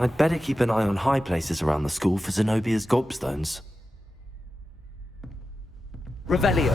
I'd better keep an eye on high places around the school for Zenobia's gobstones. Revelio.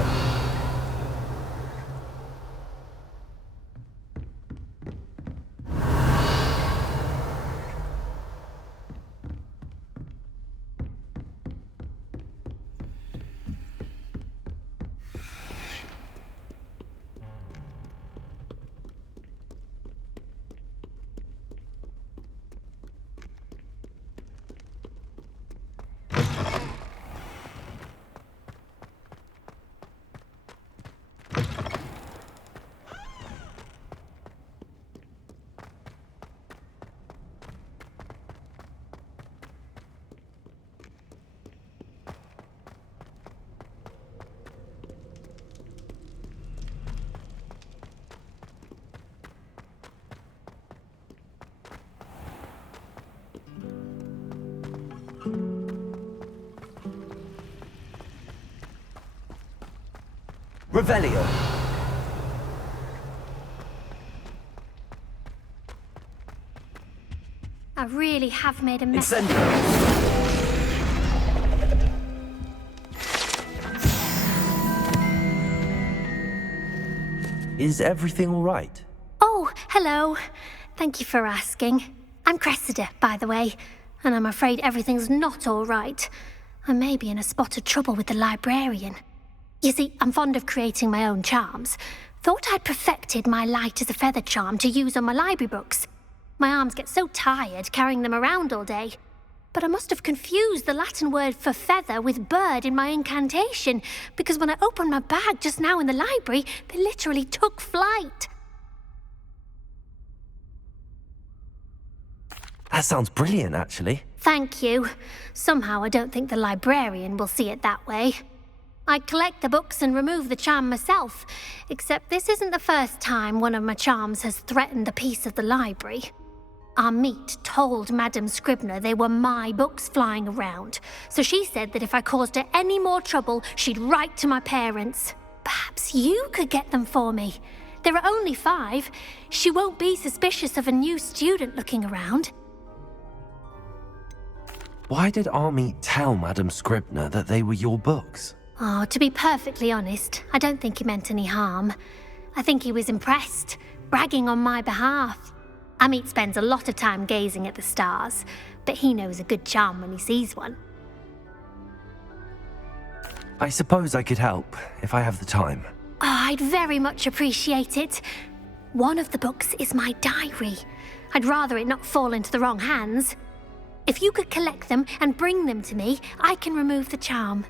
Revelio. I really have made a mess. Incendio. Is everything all right? Oh, hello. Thank you for asking. I'm Cressida, by the way, and I'm afraid everything's not all right. I may be in a spot of trouble with the librarian. You see, I'm fond of creating my own charms. Thought I'd perfected my light as a feather charm to use on my library books. My arms get so tired carrying them around all day. But I must have confused the Latin word for feather with bird in my incantation, because when I opened my bag just now in the library, they literally took flight. That sounds brilliant, actually. Thank you. Somehow I don't think the librarian will see it that way. I collect the books and remove the charm myself, except this isn't the first time one of my charms has threatened the peace of the library. Our meet told Madame Scribner they were my books flying around, so she said that if I caused her any more trouble, she'd write to my parents. Perhaps you could get them for me. There are only 5. She won't be suspicious of a new student looking around. Why did Army tell Madame Scribner that they were your books? Oh, to be perfectly honest, I don't think he meant any harm. I think he was impressed, bragging on my behalf. Amit spends a lot of time gazing at the stars, but he knows a good charm when he sees one. I suppose I could help, if I have the time. Oh, I'd very much appreciate it. One of the books is my diary. I'd rather it not fall into the wrong hands. If you could collect them and bring them to me, I can remove the charm.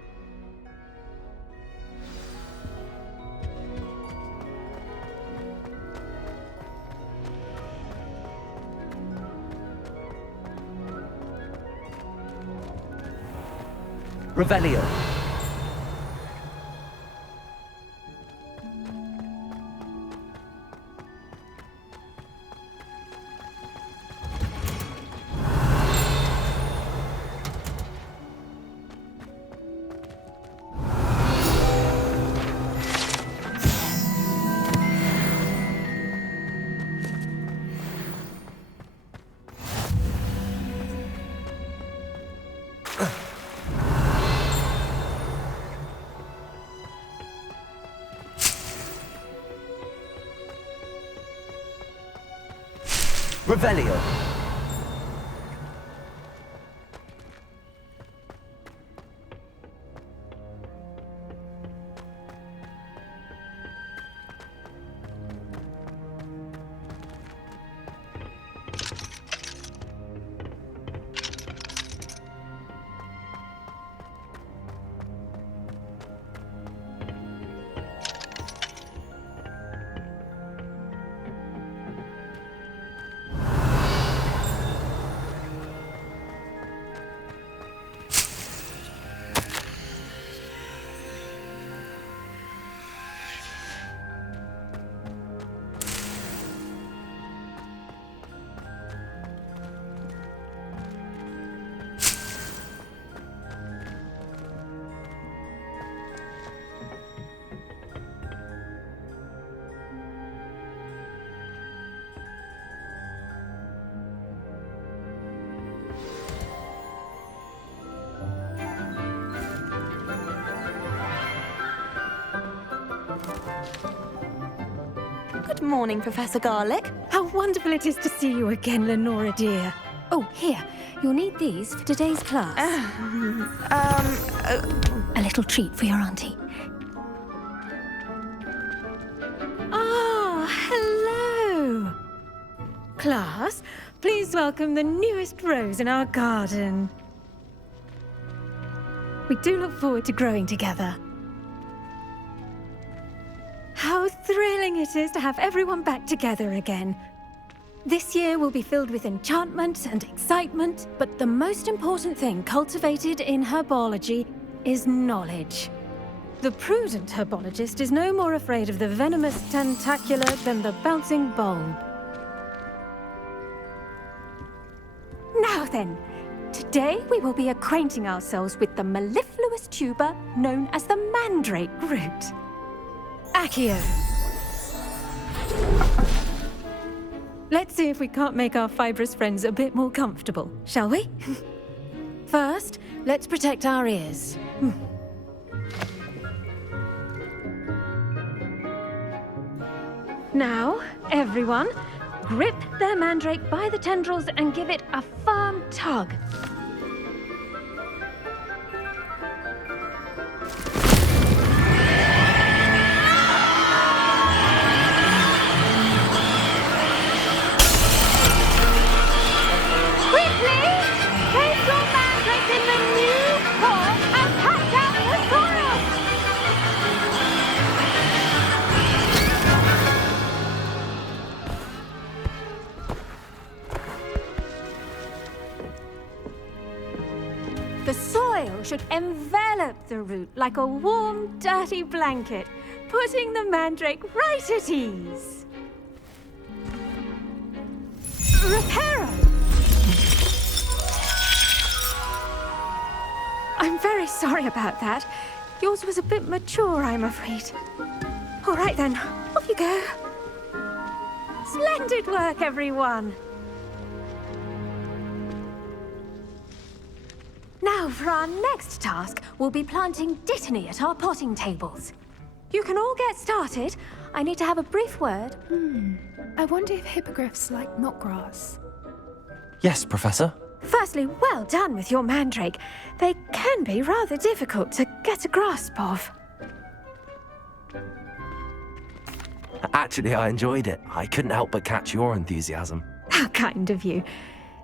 Revelio. Revelio. morning, Professor Garlic. How wonderful it is to see you again, Lenora dear. Oh, here, you'll need these for today's class. A little treat for your auntie. Oh, hello! Class, please welcome the newest rose in our garden. We do look forward to growing together. How thrilling it is to have everyone back together again. This year will be filled with enchantment and excitement, but the most important thing cultivated in herbology is knowledge. The prudent herbologist is no more afraid of the venomous tentacular than the bouncing bulb. Now then, today we will be acquainting ourselves with the mellifluous tuber known as the mandrake root. Accio. Let's see if we can't make our fibrous friends a bit more comfortable, shall we? First, let's protect our ears. Now, everyone, grip their mandrake by the tendrils and give it a firm tug. The soil should envelop the root like a warm, dirty blanket, putting the mandrake right at ease. Reparo! I'm very sorry about that. Yours was a bit mature, I'm afraid. All right then, off you go. Splendid work, everyone. Now, for our next task, we'll be planting dittany at our potting tables. You can all get started. I need to have a brief word. I wonder if hippogriffs like knotgrass. Yes, Professor. Firstly, well done with your mandrake. They can be rather difficult to get a grasp of. Actually, I enjoyed it. I couldn't help but catch your enthusiasm. How kind of you.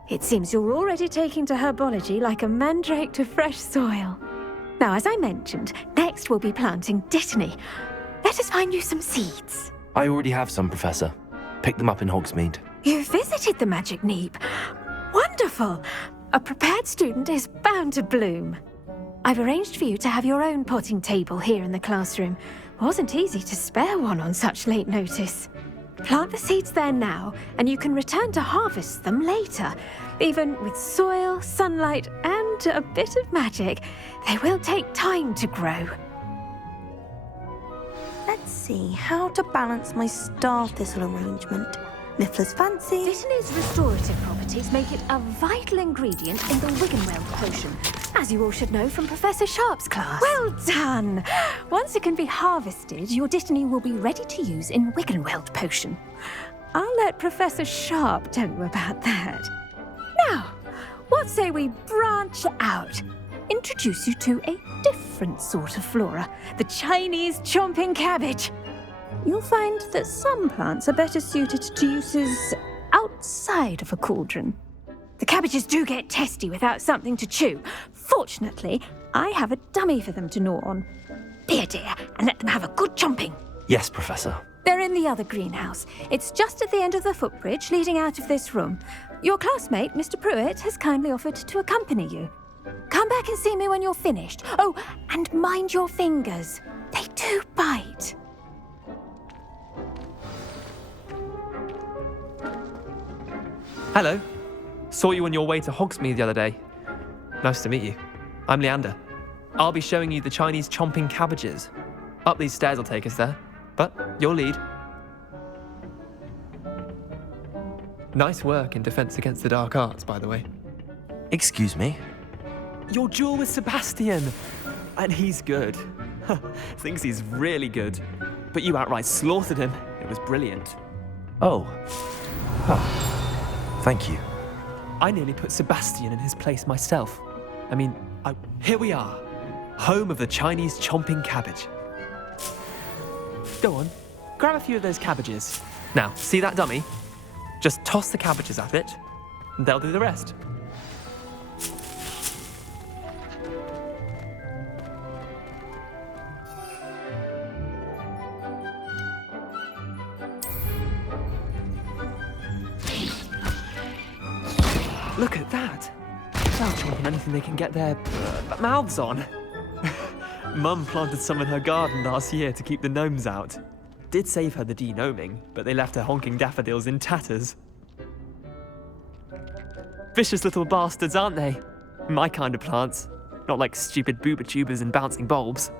It seems you're already taking to herbology like a mandrake to fresh soil. Now, as I mentioned, next we'll be planting dittany. Let us find you some seeds. I already have some, Professor. Picked them up in Hogsmeade. You visited the Magic Neep. Wonderful! A prepared student is bound to bloom. I've arranged for you to have your own potting table here in the classroom. Wasn't easy to spare one on such late notice. Plant the seeds there now, and you can return to harvest them later. Even with soil, sunlight, and a bit of magic, they will take time to grow. Let's see how to balance my star thistle arrangement. Niffler's fancy. Dittany's restorative properties make it a vital ingredient in the Wiggenweld potion, as you all should know from Professor Sharp's class. Well done! Once it can be harvested, your dittany will be ready to use in Wiggenweld potion. I'll let Professor Sharp tell you about that. Now, what say we branch out? Introduce you to a different sort of flora, the Chinese chomping cabbage. You'll find that some plants are better suited to uses outside of a cauldron. The cabbages do get testy without something to chew. Fortunately, I have a dummy for them to gnaw on. Be a dear and let them have a good chomping. Yes, Professor. They're in the other greenhouse. It's just at the end of the footbridge leading out of this room. Your classmate, Mr. Pruitt, has kindly offered to accompany you. Come back and see me when you're finished. Oh, and mind your fingers. They do bite. Hello. Saw you on your way to Hogsmeade the other day. Nice to meet you. I'm Leander. I'll be showing you the Chinese chomping cabbages. Up these stairs will take us there, but you'll lead. Nice work in Defense Against the Dark Arts, by the way. Excuse me? Your duel with Sebastian! And he's good. Thinks he's really good. But you outright slaughtered him. It was brilliant. Oh. Thank you. I nearly put Sebastian in his place myself. Here we are, home of the Chinese chomping cabbage. Go on, grab a few of those cabbages. Now, see that dummy? Just toss the cabbages at it, and they'll do the rest. Look at that! They're chomping anything they can get their mouths on. Mum planted some in her garden last year to keep the gnomes out. Did save her the de-gnoming, but they left her honking daffodils in tatters. Vicious little bastards, aren't they? My kind of plants. Not like stupid booba tubers and bouncing bulbs.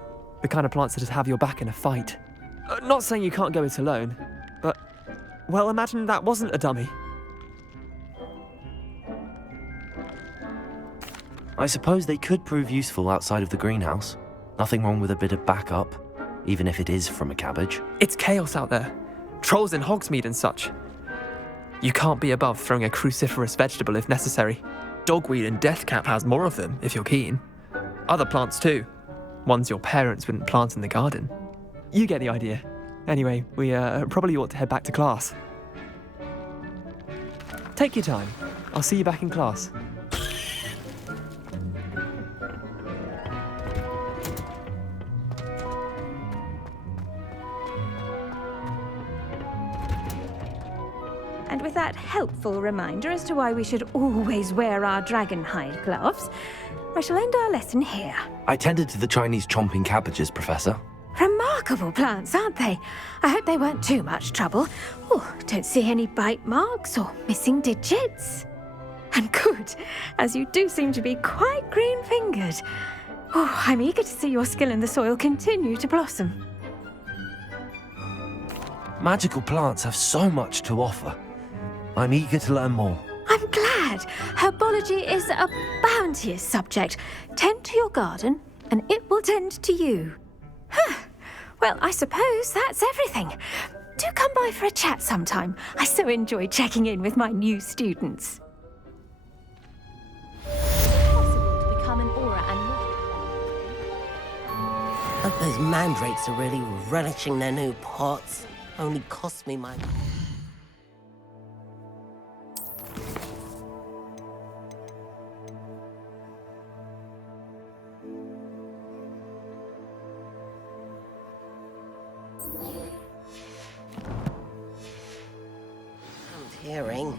The kind of plants that just have your back in a fight. Not saying you can't go it alone, but, well, imagine that wasn't a dummy. I suppose they could prove useful outside of the greenhouse. Nothing wrong with a bit of backup, even if it is from a cabbage. It's chaos out there. Trolls in Hogsmeade and such. You can't be above throwing a cruciferous vegetable if necessary. Dogweed and deathcap has more of them, if you're keen. Other plants too. Ones your parents wouldn't plant in the garden. You get the idea. Anyway, we probably ought to head back to class. Take your time. I'll see you back in class. And with that helpful reminder as to why we should always wear our dragon hide gloves, I shall end our lesson here. I tended to the Chinese chomping cabbages, Professor. Remarkable plants, aren't they? I hope they weren't too much trouble. Oh, don't see any bite marks or missing digits. And good, as you do seem to be quite green-fingered. Oh, I'm eager to see your skill in the soil continue to blossom. Magical plants have so much to offer. I'm eager to learn more. I'm glad. Herbology is a bounteous subject. Tend to your garden, and it will tend to you. Huh. Well, I suppose that's everything. Do come by for a chat sometime. I so enjoy checking in with my new students. Possible to become an aura and Hope those mandrakes are really relishing their new pots. Only cost me my... hearing.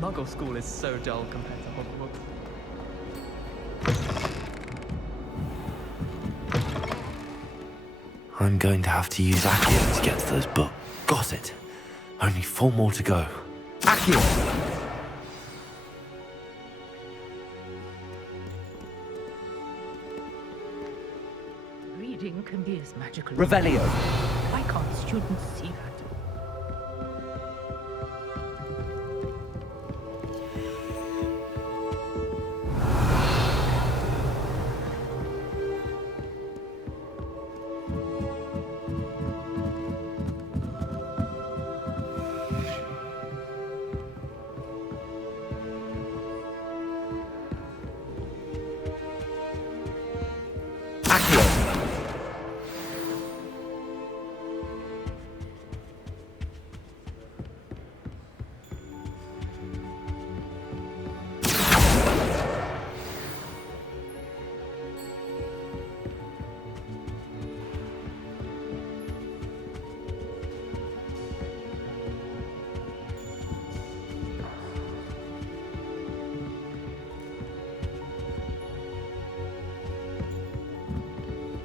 Muggle school is so dull compared to Hogwarts. I'm going to have to use Accio to get to those books. Got it. Only 4 more to go. Accio! Reading can be as magical. Revelio. Why can't students see that?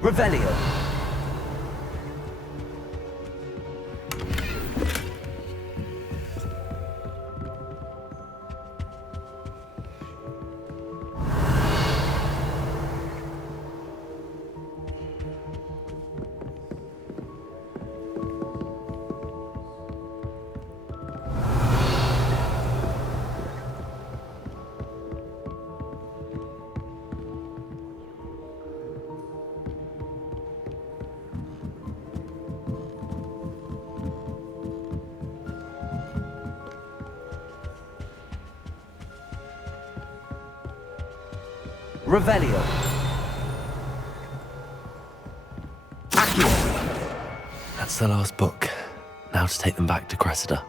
Revelio. Revelio. That's the last book. Now to take them back to Cressida.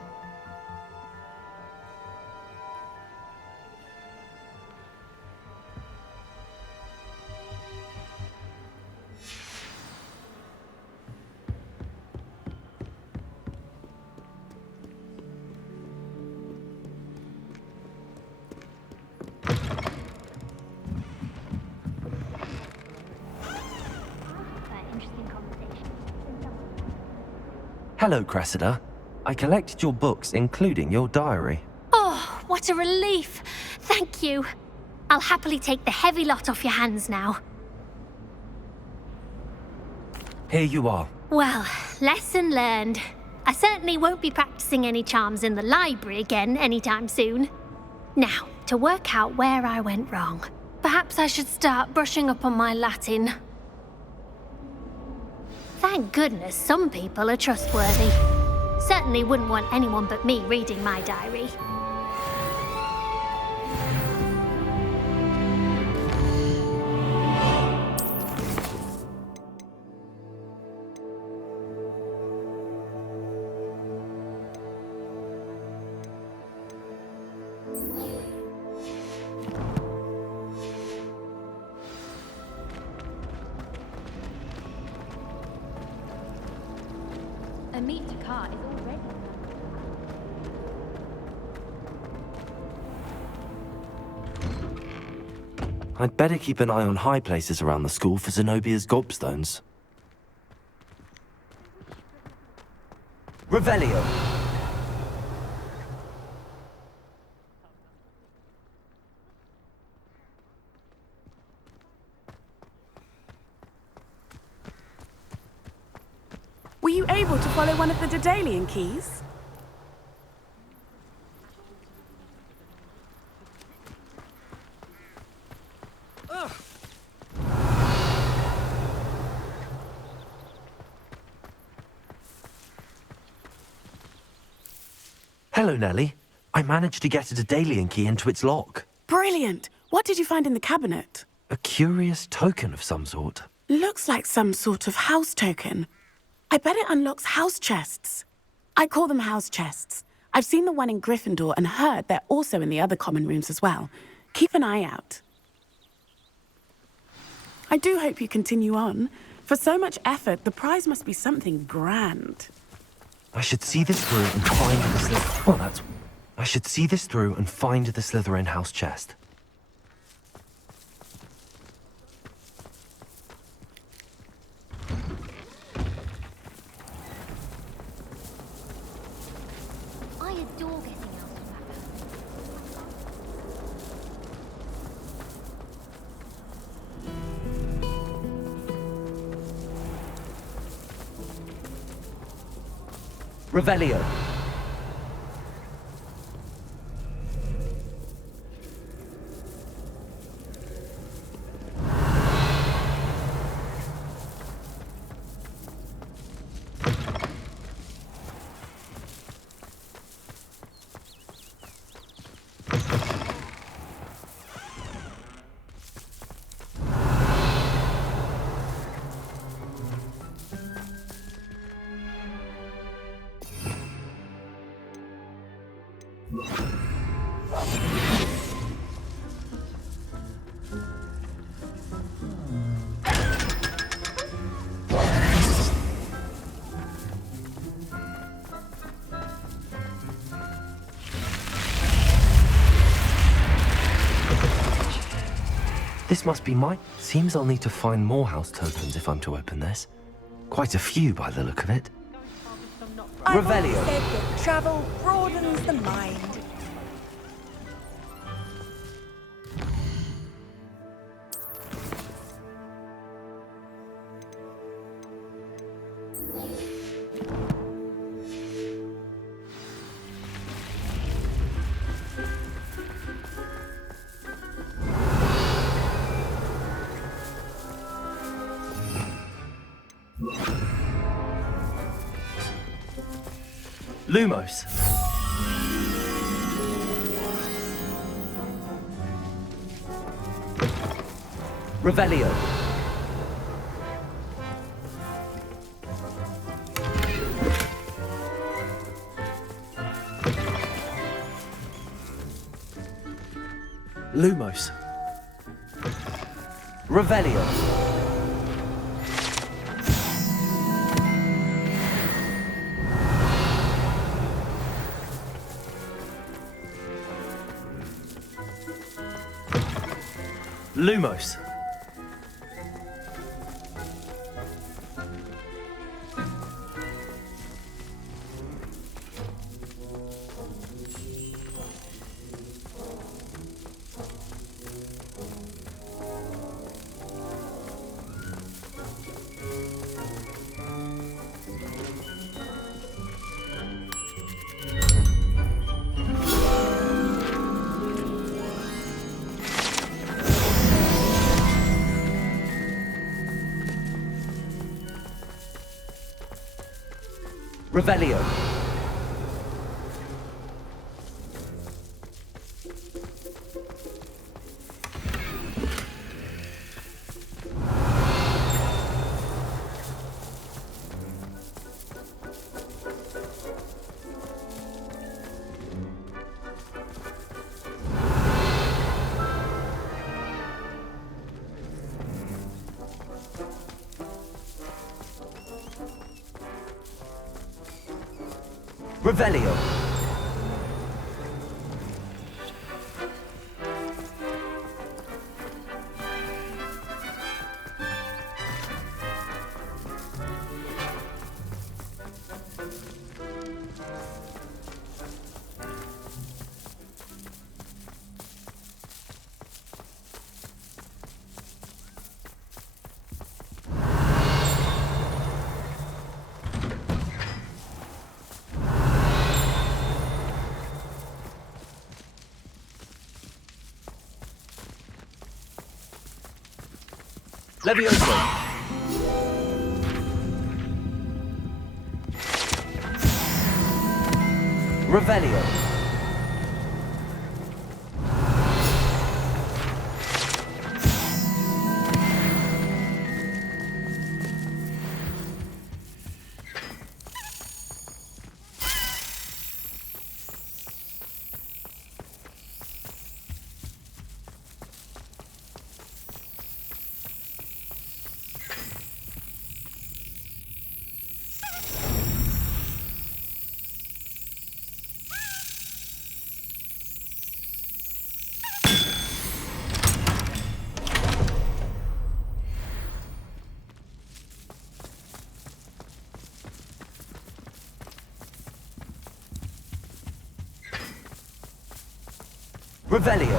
Hello, Cressida. I collected your books, including your diary. Oh, what a relief. Thank you. I'll happily take the heavy lot off your hands now. Here you are. Well, lesson learned. I certainly won't be practicing any charms in the library again anytime soon. Now, to work out where I went wrong. Perhaps I should start brushing up on my Latin. Thank goodness some people are trustworthy. Certainly wouldn't want anyone but me reading my diary. A meet to car is already. I'd better keep an eye on high places around the school for Zenobia's gobstones. Revelio. Were you able to follow one of the Daedalian keys? Hello, Nellie. I managed to get a Daedalian key into its lock. Brilliant! What did you find in the cabinet? A curious token of some sort. Looks like some sort of house token. I bet it unlocks house chests. I call them house chests. I've seen the one in Gryffindor and heard they're also in the other common rooms as well. Keep an eye out. I do hope you continue on. For so much effort, the prize must be something grand. I should see this through and find the Slytherin. Well, that's. I should see this through and find the Slytherin house chest. I adore getting out of that. Revelio. This must be mine. Seems I'll need to find more house tokens if I'm to open this. Quite a few by the look of it. I've Revelio. always said that travel broadens the mind. Lumos. Revelio. Lumos. Revelio. Lumos. Revelio. Revelio. Levioso. Revelio. Revelio.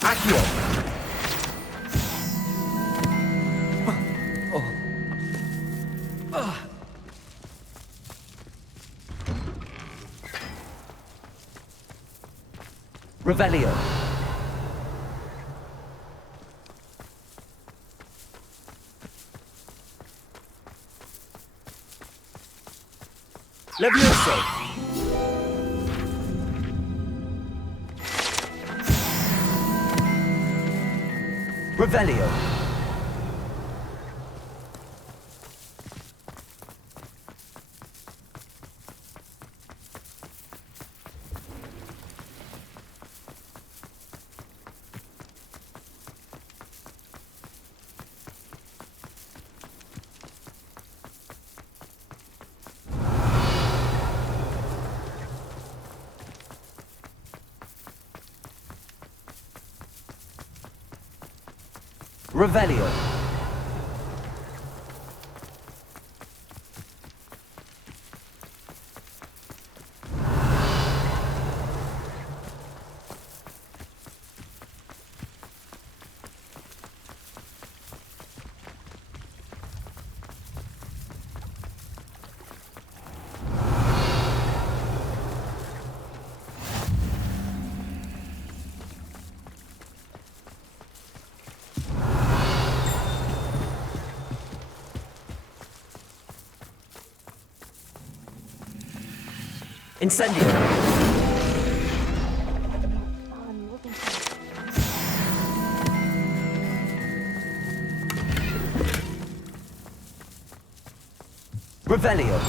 Accio. Revelio. Levioso. Revelio. Revelio. Incendio. Revelio.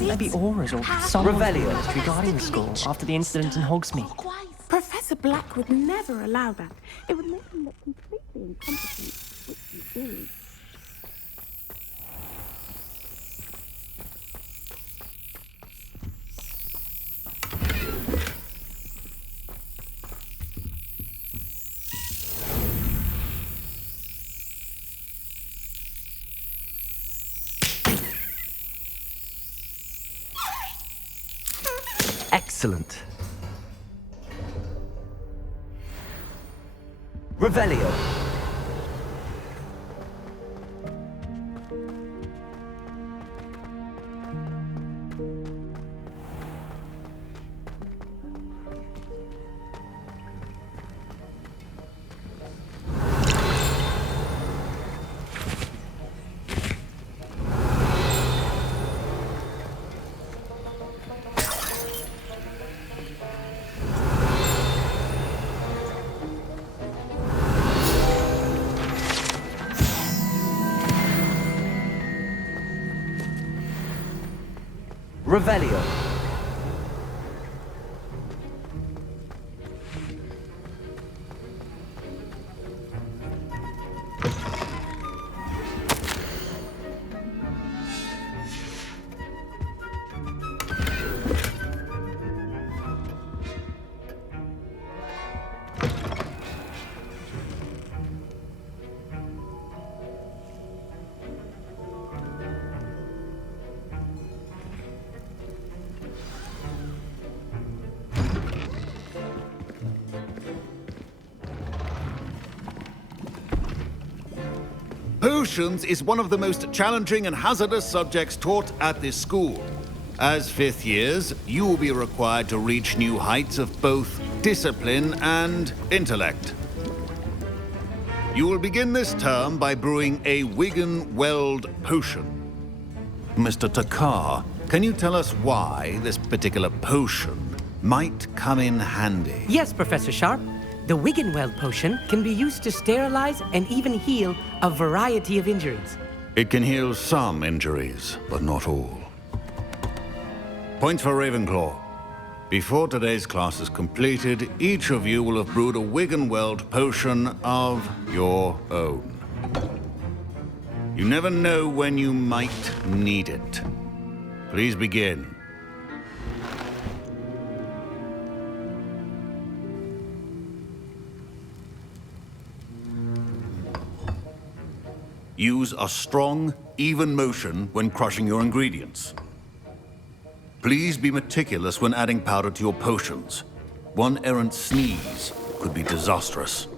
Maybe auras or someone Revelio. regarding the school after the incident in Hogsmeade. Professor Black would never allow that. It would make him look completely incompetent, which he is. Excellent. Revelio. Revelio. Potions is one of the most challenging and hazardous subjects taught at this school. As fifth years, you will be required to reach new heights of both discipline and intellect. You will begin this term by brewing a Wigan-Weld potion. Mr. Takar, can you tell us why this particular potion might come in handy? Yes, Professor Sharp. The Wigan-Weld potion can be used to sterilize and even heal a variety of injuries. It can heal some injuries, but not all. Point for Ravenclaw. Before today's class is completed, each of you will have brewed a Wigan-Weld potion of your own. You never know when you might need it. Please begin. Use a strong, even motion when crushing your ingredients. Please be meticulous when adding powder to your potions. One errant sneeze could be disastrous.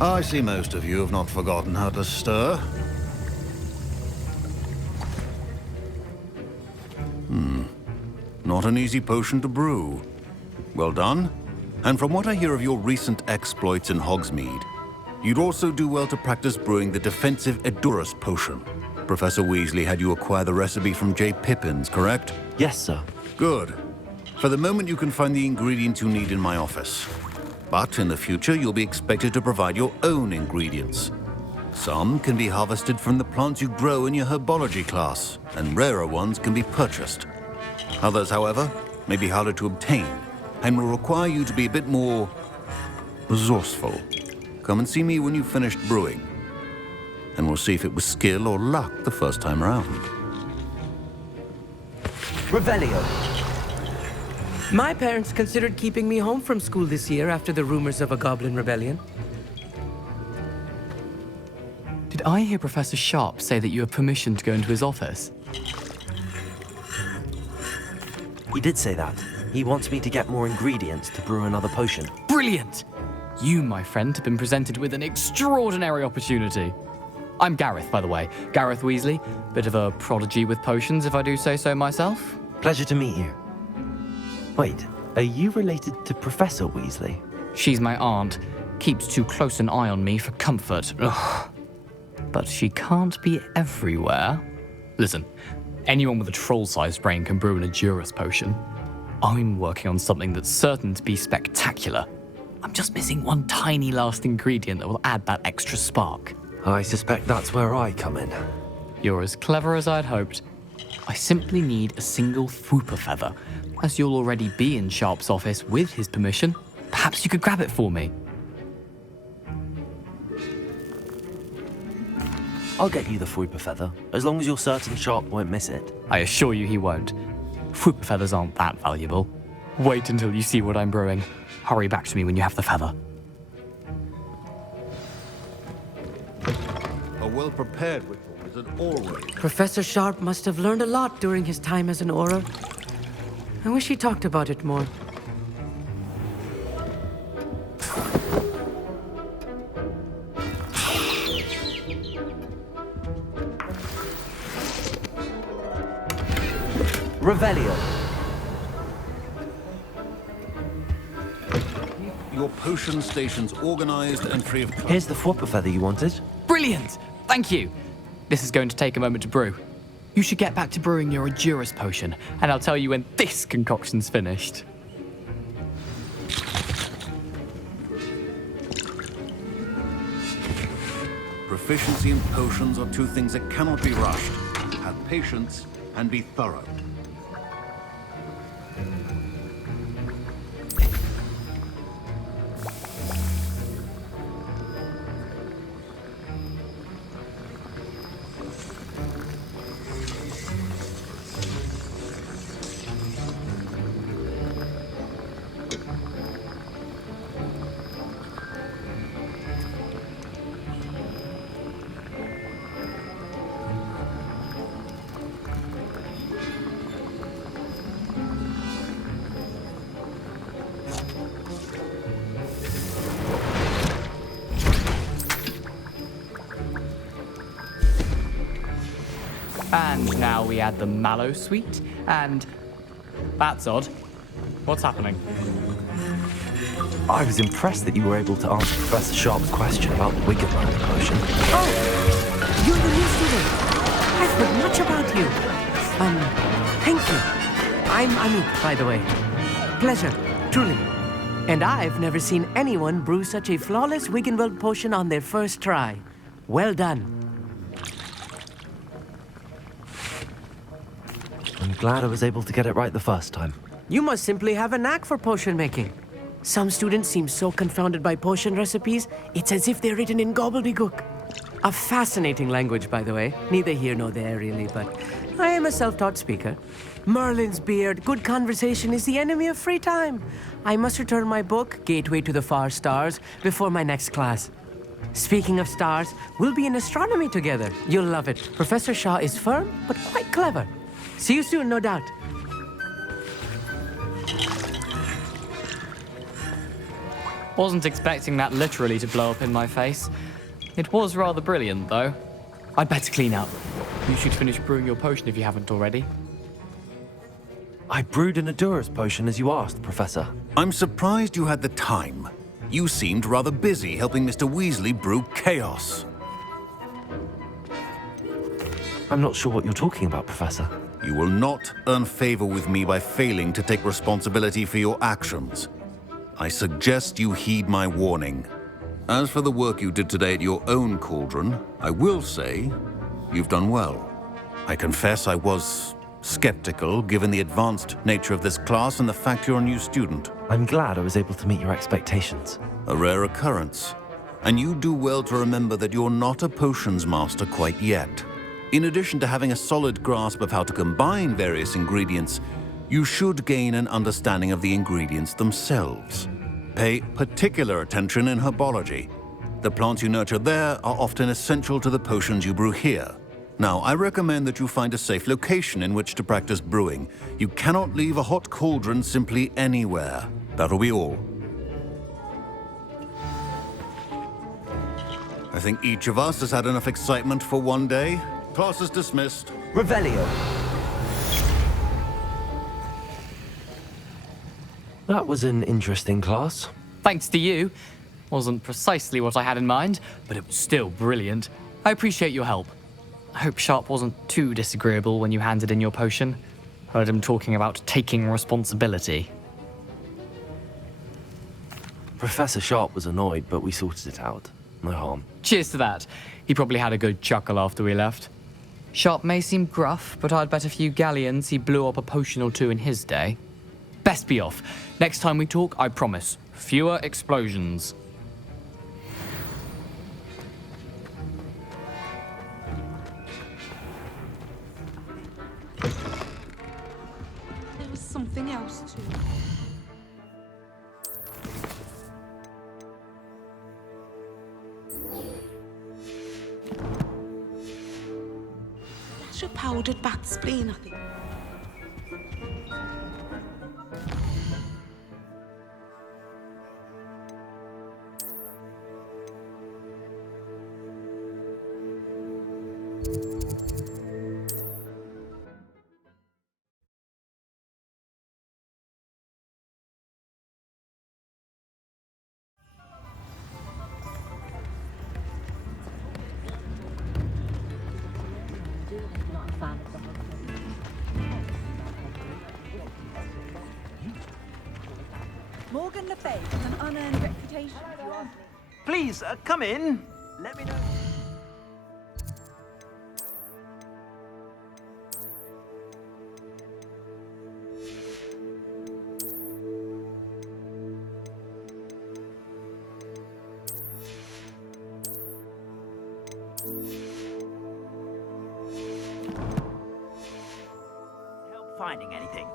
I see most of you have not forgotten how to stir. not an easy potion to brew. Well done. And from what I hear of your recent exploits in Hogsmeade, you'd also do well to practice brewing the defensive Edurus potion. Professor Weasley had you acquire the recipe from J. Pippins, correct? Yes, sir. Good. For the moment, you can find the ingredients you need in my office. But in the future, you'll be expected to provide your own ingredients. Some can be harvested from the plants you grow in your herbology class, and rarer ones can be purchased. Others, however, may be harder to obtain, and will require you to be a bit more resourceful. Come and see me when you've finished brewing, and we'll see if it was skill or luck the first time around. Revelio. My parents considered keeping me home from school this year after the rumors of a goblin rebellion. Did I hear Professor Sharp say that you have permission to go into his office? He did say that. He wants me to get more ingredients to brew another potion. Brilliant! You, my friend, have been presented with an extraordinary opportunity. I'm Gareth, by the way. Gareth Weasley. Bit of a prodigy with potions, if I do say so myself. Pleasure to meet you. Wait, are you related to Professor Weasley? She's my aunt. Keeps too close an eye on me for comfort. Ugh. But she can't be everywhere. Listen, anyone with a troll-sized brain can brew an Edurus potion. I'm working on something that's certain to be spectacular. I'm just missing one tiny last ingredient that will add that extra spark. I suspect that's where I come in. You're as clever as I'd hoped. I simply need a single Fwooper feather. As you'll already be in Sharp's office with his permission, perhaps you could grab it for me. I'll get you the Fwooper feather, as long as you're certain Sharp won't miss it. I assure you he won't. Fwooper feathers aren't that valuable. Wait until you see what I'm brewing. Hurry back to me when you have the feather. A well-prepared wizard always. Professor Sharp must have learned a lot during his time as an Auror. I wish he talked about it more. Revelio. Your potion station's organized and free of... Here's the Fwooper feather you wanted. Brilliant! Thank you! This is going to take a moment to brew. You should get back to brewing your Edurus potion, and I'll tell you when this concoction's finished. Proficiency in potions are two things that cannot be rushed. Have patience and be thorough. And now we add the mallow sweet, and... That's odd. What's happening? I was impressed that you were able to answer Professor Sharp's question about the Wiggenland potion. Oh! You're the new student! I've heard much about you. Thank you. I'm Anouk, by the way. Pleasure, truly. And I've never seen anyone brew such a flawless Wiggenweld potion on their first try. Well done. I'm glad I was able to get it right the first time. You must simply have a knack for potion making. Some students seem so confounded by potion recipes, it's as if they're written in gobbledygook. A fascinating language, by the way. Neither here nor there, really, but I am a self-taught speaker. Merlin's beard, good conversation is the enemy of free time. I must return my book, Gateway to the Far Stars, before my next class. Speaking of stars, we'll be in astronomy together. You'll love it. Professor Shaw is firm, but quite clever. See you soon, no doubt. Wasn't expecting that literally to blow up in my face. It was rather brilliant, though. I'd better clean up. You should finish brewing your potion if you haven't already. I brewed an Adurus potion as you asked, Professor. I'm surprised you had the time. You seemed rather busy helping Mr. Weasley brew chaos. I'm not sure what you're talking about, Professor. You will not earn favor with me by failing to take responsibility for your actions. I suggest you heed my warning. As for the work you did today at your own cauldron, I will say you've done well. I confess I was skeptical, given the advanced nature of this class and the fact you're a new student. I'm glad I was able to meet your expectations. A rare occurrence. And you do well to remember that you're not a potions master quite yet. In addition to having a solid grasp of how to combine various ingredients, you should gain an understanding of the ingredients themselves. Pay particular attention in herbology. The plants you nurture there are often essential to the potions you brew here. Now, I recommend that you find a safe location in which to practice brewing. You cannot leave a hot cauldron simply anywhere. That'll be all. I think each of us has had enough excitement for one day. Class is dismissed. Revelio. That was an interesting class. Thanks to you. Wasn't precisely what I had in mind, but it was still brilliant. I appreciate your help. I hope Sharp wasn't too disagreeable when you handed in your potion. Heard him talking about taking responsibility. Professor Sharp was annoyed, but we sorted it out. No harm. Cheers to that. He probably had a good chuckle after we left. Sharp may seem gruff, but I'd bet a few galleons he blew up a potion or two in his day. Best be off. Next time we talk, I promise, fewer explosions. There was something else too. That's your powdered bat spleen, I think. Morgan Le Fay has an unearned reputation. Please, come in. Let me know. Help finding anything?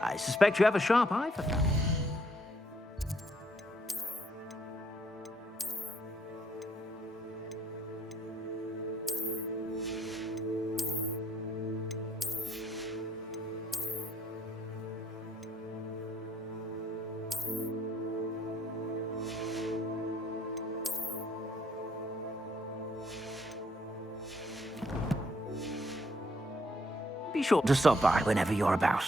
I suspect you have a sharp eye for that. Be sure to stop by whenever you're about.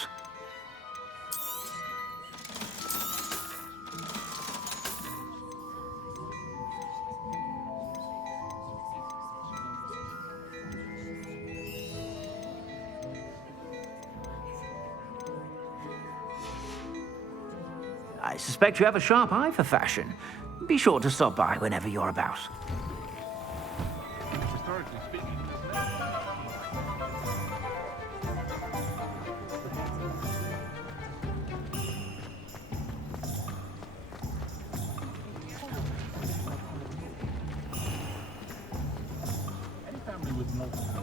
I suspect you have a sharp eye for fashion. Be sure to stop by whenever you're about. Historically speaking, any family with multiple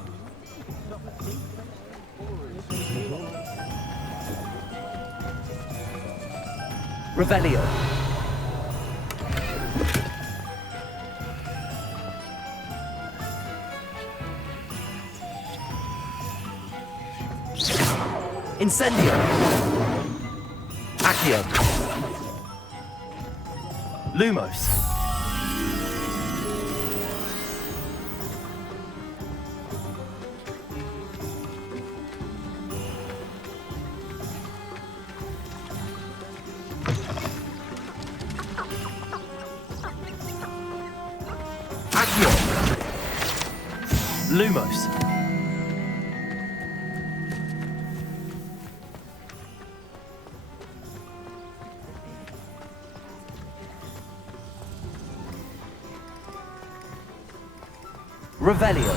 Revelio. Incendio. Accio. Lumos. Accio. Lumos. Revelio.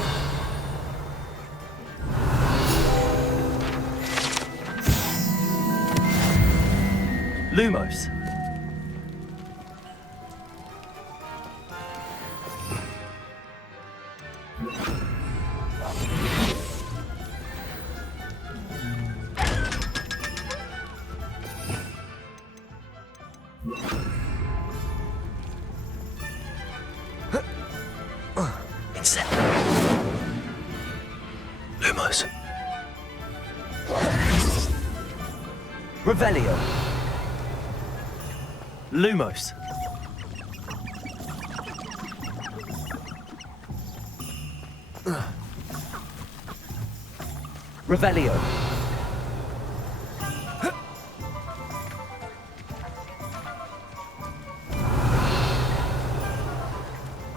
Lumos. Lumos. Revelio. Lumos. Revelio.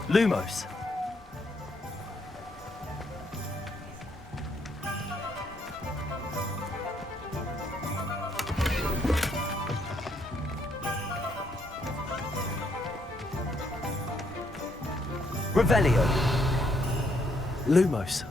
Lumos. Revelio. Lumos.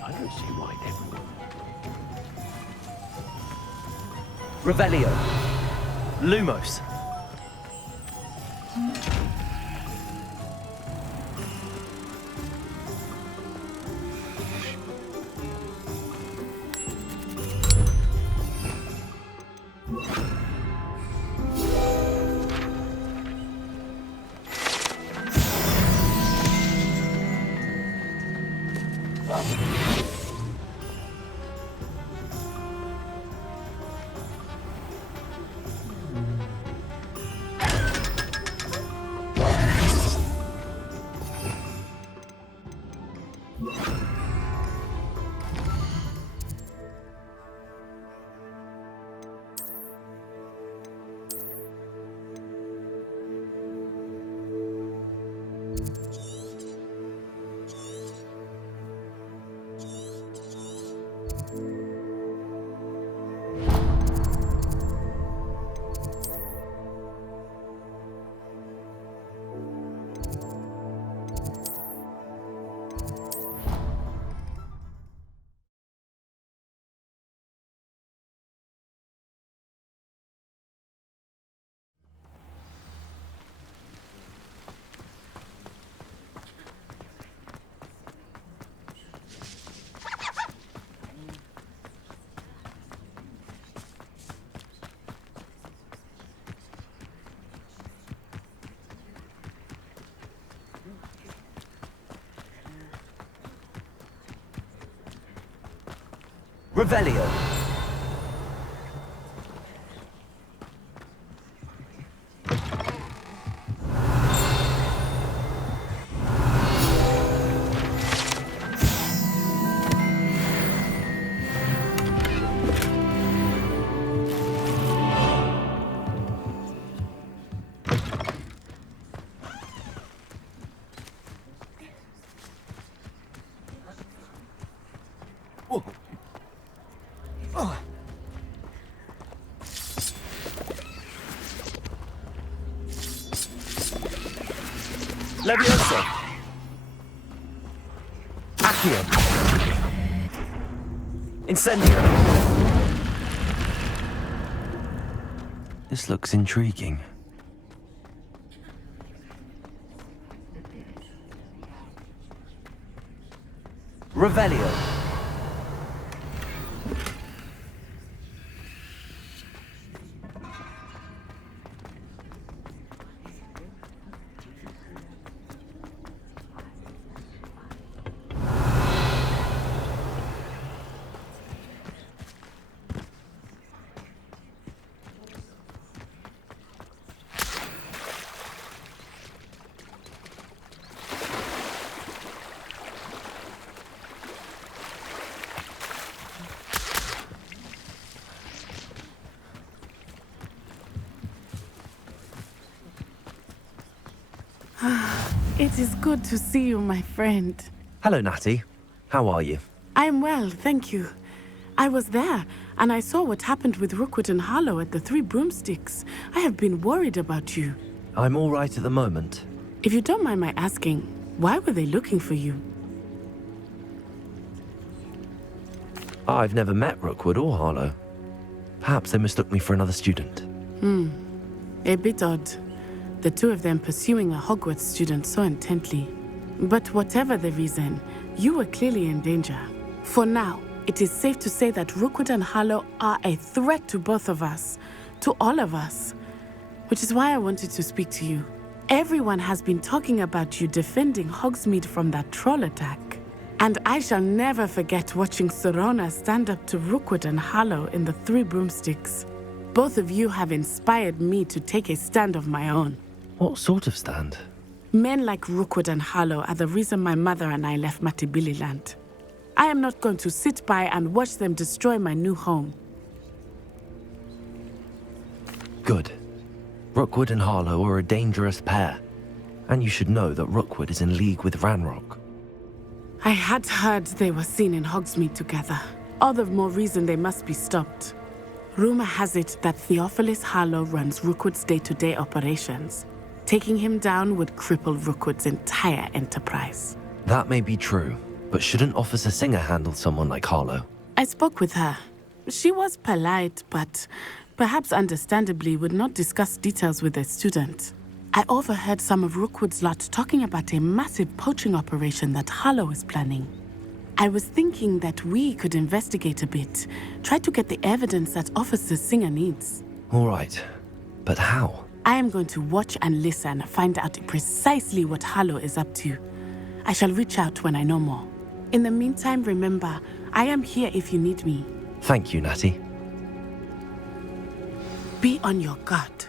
I don't see why everyone. Revelio. Lumos. Revelio. Levioso. Accio. Incendio. This looks intriguing. Revelio. It is good to see you, my friend. Hello, Natty. How are you? I am well, thank you. I was there, and I saw what happened with Rookwood and Harlow at the Three Broomsticks. I have been worried about you. I'm all right at the moment. If you don't mind my asking, why were they looking for you? I've never met Rookwood or Harlow. Perhaps they mistook me for another student. A bit odd. The two of them pursuing a Hogwarts student so intently. But whatever the reason, you were clearly in danger. For now, it is safe to say that Rookwood and Harlow are a threat to both of us, to all of us. Which is why I wanted to speak to you. Everyone has been talking about you defending Hogsmeade from that troll attack. And I shall never forget watching Sorona stand up to Rookwood and Harlow in the Three Broomsticks. Both of you have inspired me to take a stand of my own. What sort of stand? Men like Rookwood and Harlow are the reason my mother and I left Matibili land. I am not going to sit by and watch them destroy my new home. Good. Rookwood and Harlow are a dangerous pair. And you should know that Rookwood is in league with Ranrock. I had heard they were seen in Hogsmeade together. All the more reason they must be stopped. Rumor has it that Theophilus Harlow runs Rookwood's day-to-day operations. Taking him down would cripple Rookwood's entire enterprise. That may be true, but shouldn't Officer Singer handle someone like Harlow? I spoke with her. She was polite, but perhaps understandably would not discuss details with a student. I overheard some of Rookwood's lot talking about a massive poaching operation that Harlow is planning. I was thinking that we could investigate a bit, try to get the evidence that Officer Singer needs. All right, but how? I am going to watch and listen, find out precisely what Harlow is up to. I shall reach out when I know more. In the meantime, remember, I am here if you need me. Thank you, Natty. Be on your guard.